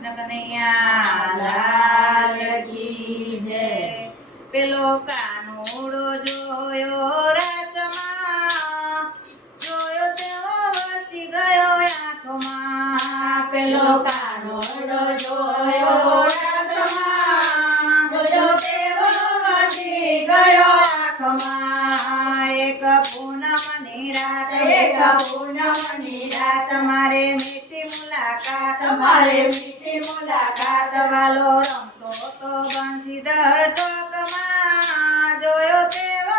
કૃષ્ણ કનૈયા લાલ કી જય. પેલો કાનુડો જોયો રાતમાં, જોયો તેવો વસી ગયો આંખમાં. પેલો કાનુડો જોયો રાતમાં, જોયો તેવો વસી ગયો આંખમાં. એક પૂનમની રાત, એક પૂનમની રાત, મારે મીઠી મુલાકાત, મારે મીઠી મુલાકાત. વાલો રમતો તો બંસીધર ચોકમાં, જોયો તેવો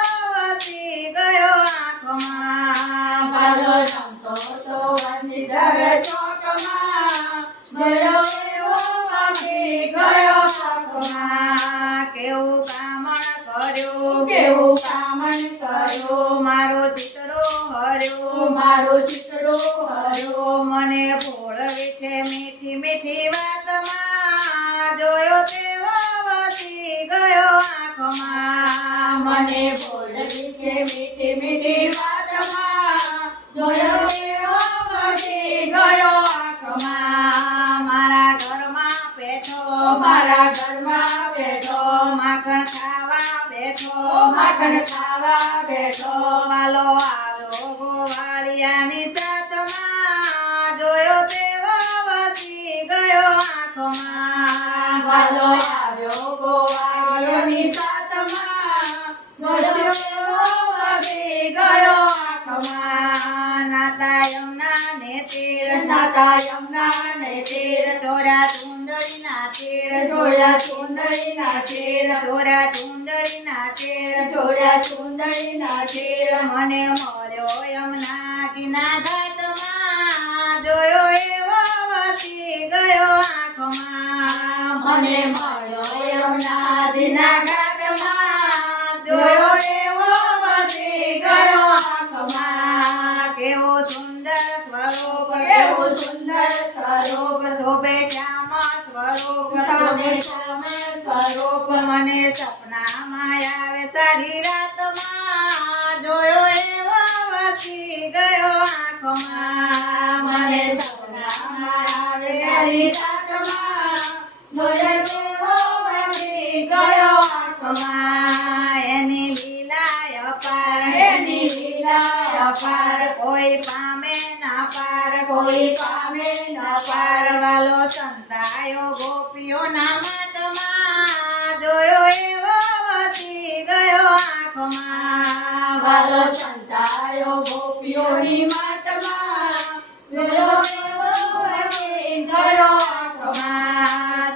વસી ગયો આંખમાં. વાલો રમતો તો બંસીધર ચોકમાં, જોયો તેવો વસી ગયો આંખમાં. કેવું કામણ કર્યું, કેવું કામણ કર્યું, મારો ચિતરો હર્યો, મારો ચિતરો હર્યો. મને ભોળવે છે મીઠી મીઠી વાતમાં, જોયો તેવો વસી ગયો આંખમાં. મને ભોળવે છે મીઠી મીઠી વાતમાં, જોયો તેવો વસી ગયો આંખમાં. મારા ઘરમાં બેઠો, મારા ઘરમાં બેઠો, માખણ ખાવા બેઠો, માખણ ખાવા બેઠો. વાલો આવ્યો ગોવાળિયાની જાતમાં, જોયો તેવો વસી ગયો આંખમાં. વાલો આવ્યો ગોવાળિયાની જાતમાં, જોયો તેવો વસી ગયો આંખમાં. નાતા યમુના ને તીર, નાતા યમુના ને તીર, ચોરા ચુંદડીના તીર, ચોરા ચુંદડીના તીર, ચોરા ચુંદડીના તીર, ચોરા ચુંદડીના તીર. મને મળ્યો યમુનાજીના ઘાટમાં, જોયો એવો વસી ગયો આંખમાં. મને મળ્યો યમુનાજીના ઘાટમાં, જોયો એવો વસી ગયો આંખમાં. કેવો સુંદર સ્વરૂપ, કેવો સુંદર સ્વરૂપ, શોભે શ્યામ સ્વરૂપ, શોભે શ્યામ સ્વરૂપ. મને સપનામાં આવે તારી રાતમાં, જોયો એવો વસી ગયો આંખમાં. મને સપનામાં આવે તારી રાતમાં, જોયો એવો વસી ગયો આંખમાં. એની લીલા અપાર, એની લીલા અપાર, કોઈ પામે ના પાર, કોઈ પામે ના પાર. વાલો સંતાયો ગોપીઓના માટમાં, જોયો એવો વસી ગયો આંખમાં. વાલો સંતાયો ગોપીઓની માટમાં, જોયો એવો વસી ગયો આંખમાં.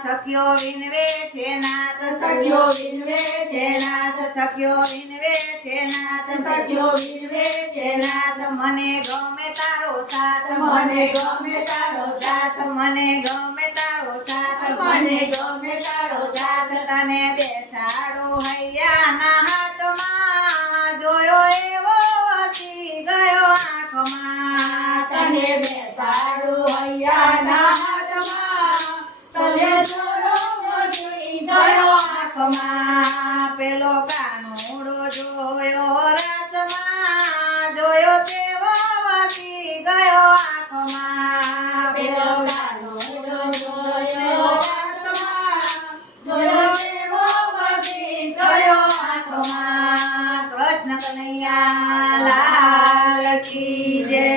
સખ્યો વિનવે છે નાથ, સખ્યો વિનવે છે નાથ, સખ્યો વિનવે છે નાથ, સખ્યો વિનવે છે નાથ. મને ગમે તારો સાથ, મને ગમે તારો સાથ, મને ગમે તારો સાથ, મને ગમે તારો સાથ. તને બેસાડો હૈયાના હાથમાં, જોયો એવો વસી ગયો આંખમાં. તને બેસાડો હૈયાના હાથમાં, તને જોયો વસી ગયો આંખમાં. પેલો કાનુડો જોયો રાતમાં, જોયો તેવો વસી ગયો આંખમાં. પેલો કાનુડો જોયો રાતમાં, જોયો તેવો વસી ગયો આંખમાં. કૃષ્ણ કનૈયા લાલ કી જય.